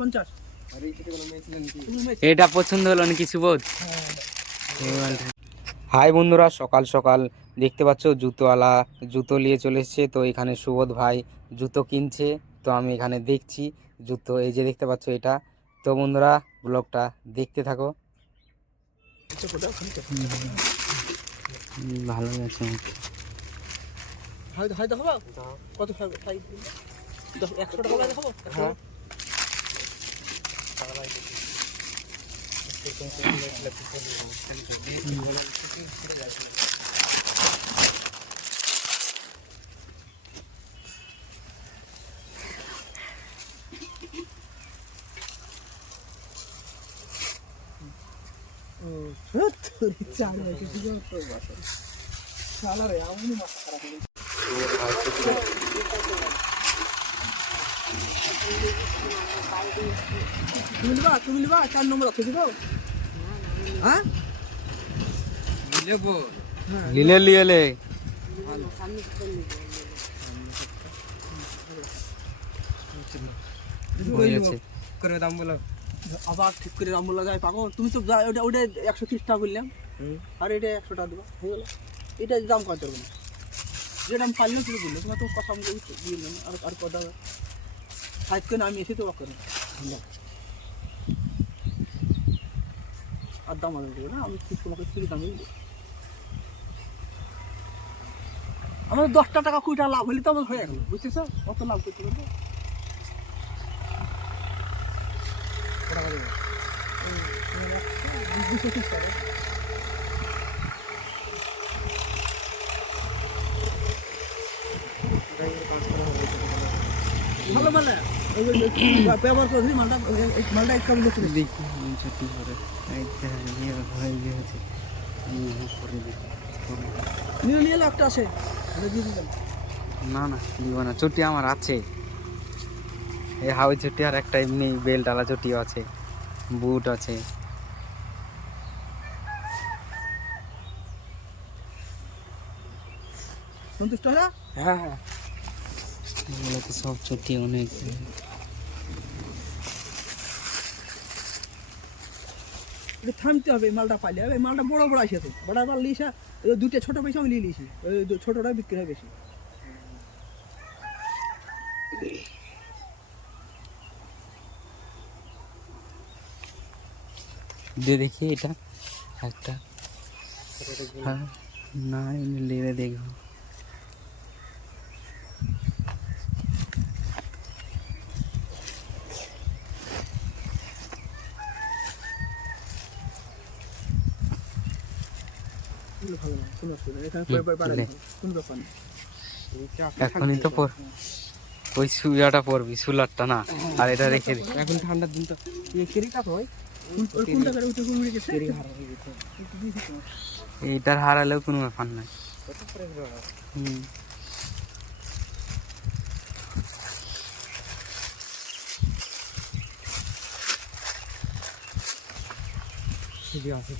পঞ্চাশ। এটা পছন্দ হলো নাকি সুবোধ? হাই বন্ধুরা সকাল সকাল দেখতে পাচ্ছ জুতোওয়ালা জুতো নিয়ে চলে এসছে। তো এখানে সুবোধ ভাই জুতো কিনছে তো আমি এখানে দেখছি জুতো। এই যে দেখতে পাচ্ছ এটা। তো বন্ধুরা ব্লগটা দেখতে থাকো। ভালো আছে কত একশো টাকা দেখাবো? చాలా యావని మస్తు তুমি নিবা তুমি নিবা চার নম্বর আছে দিব? হ্যাঁ? হ্যাঁ। লিলে লিয়েলে। হয়েছে করে দাম বলো। আবার ঠিক করে দাম বলা যায়। পাগল তুমি তো ওটা ওটা একশো তিরিশ টাকা বললাম। আর এটা একশো টাকা দেবো। হয়ে গেল। এটা দাম কত যেটা আমি পারলেও তুমি বললে তোমার তো কথা আমি আর আর কথা করে আমি এসে তো অবাক করি। আর দাম দেবো না, আমি ঠিক তোমাকে ঠিক দামই দেবো। আমার দশটা টাকা কুড়ি টাকা লাভ হলে তো আমার হয়ে গেল, বুঝতেছ? কত লাভ করতে পারব? ভালো মানে ব্যবহার মালটা মালটা করে আছে না না দিব না ছুটি আমার আছে এই হাওয়াই ছুটি আর একটা এমনি বেল্ট আলা ছুটিও আছে বুট আছে সন্তুষ্ট হ্যাঁ হ্যাঁ। এগুলো তো সব ছুটি অনেক। থামতে হবে মালটা পাইলে। এই মালটা বড় বড় আসে তো। বড় মাল লিসা দুটো ছোট পয়সা আমি নিয়ে দু- ছোটটা বিক্রি হয় বেশি। দিয়ে দেখি এটা। একটা। হ্যাঁ না লেরে দেখব এগুলো ভালো না কোনো অসুবিধা নেই। এখানে হুম, পরে বাড়ানো লে। হবে, কোনো ব্যাপার নেই এখনই তো ওই সুইয়াটা পরবি সুলারটা না? আর এটা রেখে দিই এখন ঠান্ডার দিন তো হয়? হয়ে এইটার হারালেও কোনো ব্যাপার নাই। হুম। আছে।